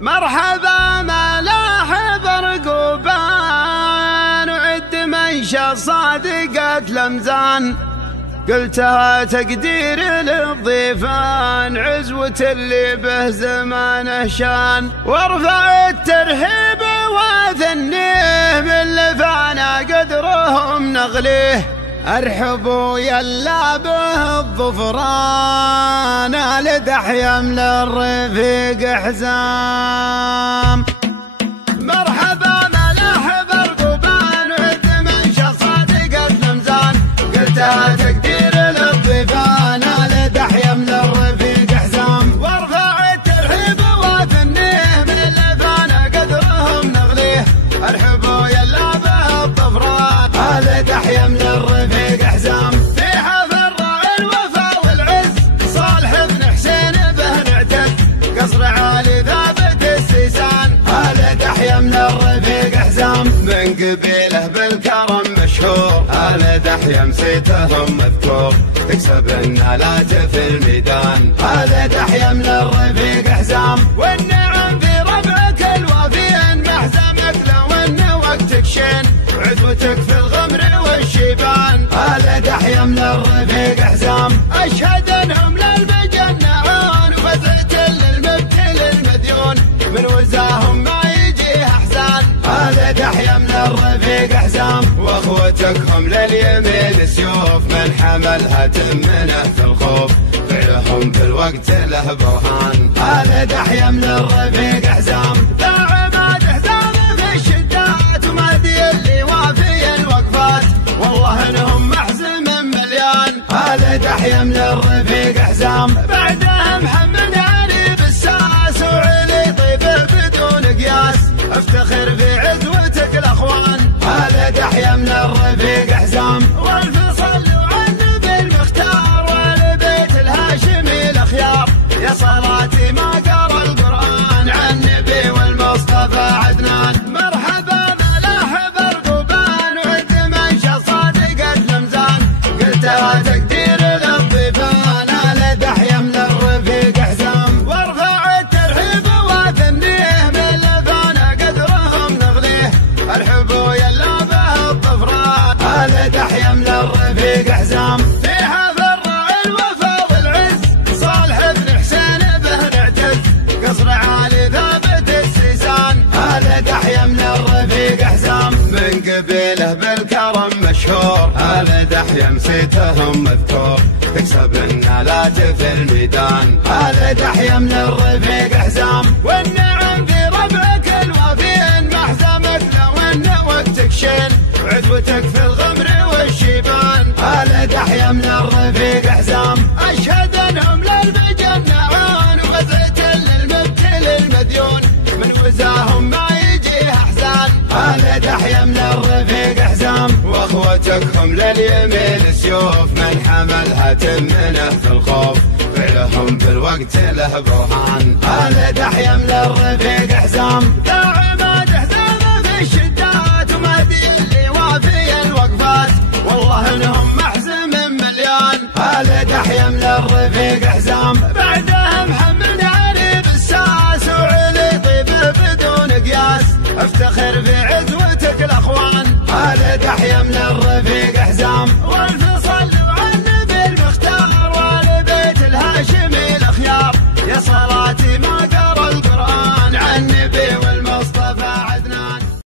مرحبا ملاحظ رقوبان وعد منشا صادقة لمزان، قلتها تقدير للضيفان عزوة اللي به زمانه شان، وارفع الترهيب وذنيه من لفانا قدرهم نغليه، ارحبوا يلا به الظفران آل دحية من الرفيق حزام. مرحبا ملاحظ رقوبان وعد منشا صادقة لمزان، قلتها تقدير للضيفان آل دحية من الرفيق حزام، وارفع الترحيب وثنيه من لفانا قدرهم نغليه، ارحبوا يلا به الظفران آل دحية من الرفيق حزام. في حفل راعي الوفا والعز صالح بن حسين به نعتد، قصر عالي ثابت السيسان آل دحية من الرفيق حزام، من قبيله بالكرم مشهور آل دحية مسيتهم مذكور، تكسب النالات في الميدان آل دحية من الرفيق حزام، والنعم في ربعك الوافيين محزمك لو ان وقتك شين، عدوتك في الغمر والشيبان آل دحية من الرفيق حزام، اشهد انهم للمجنعون وفزعة للمبتل المديون، من وزاهم ما يجيه احزان آل دحية من الرفيق حزام، واخوتك هم لليمين سيوف من حملها تمنه في الخوف، فعلهم في الوقت له برهان آل دحية من الرفيق حزام، داعمات حزام في الشدات ومهدي اللي وافي الوقفات، والله انهم محزم مليان آل دحية من الرفيق حزام، بعدها محمد علي بالساس وعلي طيبه بدون قياس، افتخر في عزوتك الاخوان آل دحية من الرفيق حزام، والفصل وعن النبي المختار والبيت الهاشمي الاخيار، يا صلاتي ما قرا القران عن النبي والمصطفى عدنان. مرحبا ملاحظ رقوبان وعد منشا صادقة لمزان، قلتها تقدير للضيفان آل دحية من الرفيق حزام، وارفع الترحيب وثنيه من لفانا قدرهم نغليه، ارحبوا يلا به الظفران آل دحية من الرفيق حزام. في حفل راعي الوفا والعز صالح بن حسين به نعتد، قصر عالي ثابت السيسان آل دحية من الرفيق حزام، من قبيله بالكرم مشهور آل دحية مسيتهم مذكور، تكسب النالات في الميدان آل دحية من الرفيق حزام، والنعم في ربعك الوافيين محزمك لو ان وقتك شين، عدوتك في الغمر والشيبان آل دحية من الرفيق حزام، اشهد انهم للمجنعون وفزعة للمبتل المديون، من وزاهم ما يجيه احزان آل دحية من الرفيق حزام، واخوتك هم لليمين سيوف من حملها تمنه في الخوف، فعلهم في الوقت له برهان آل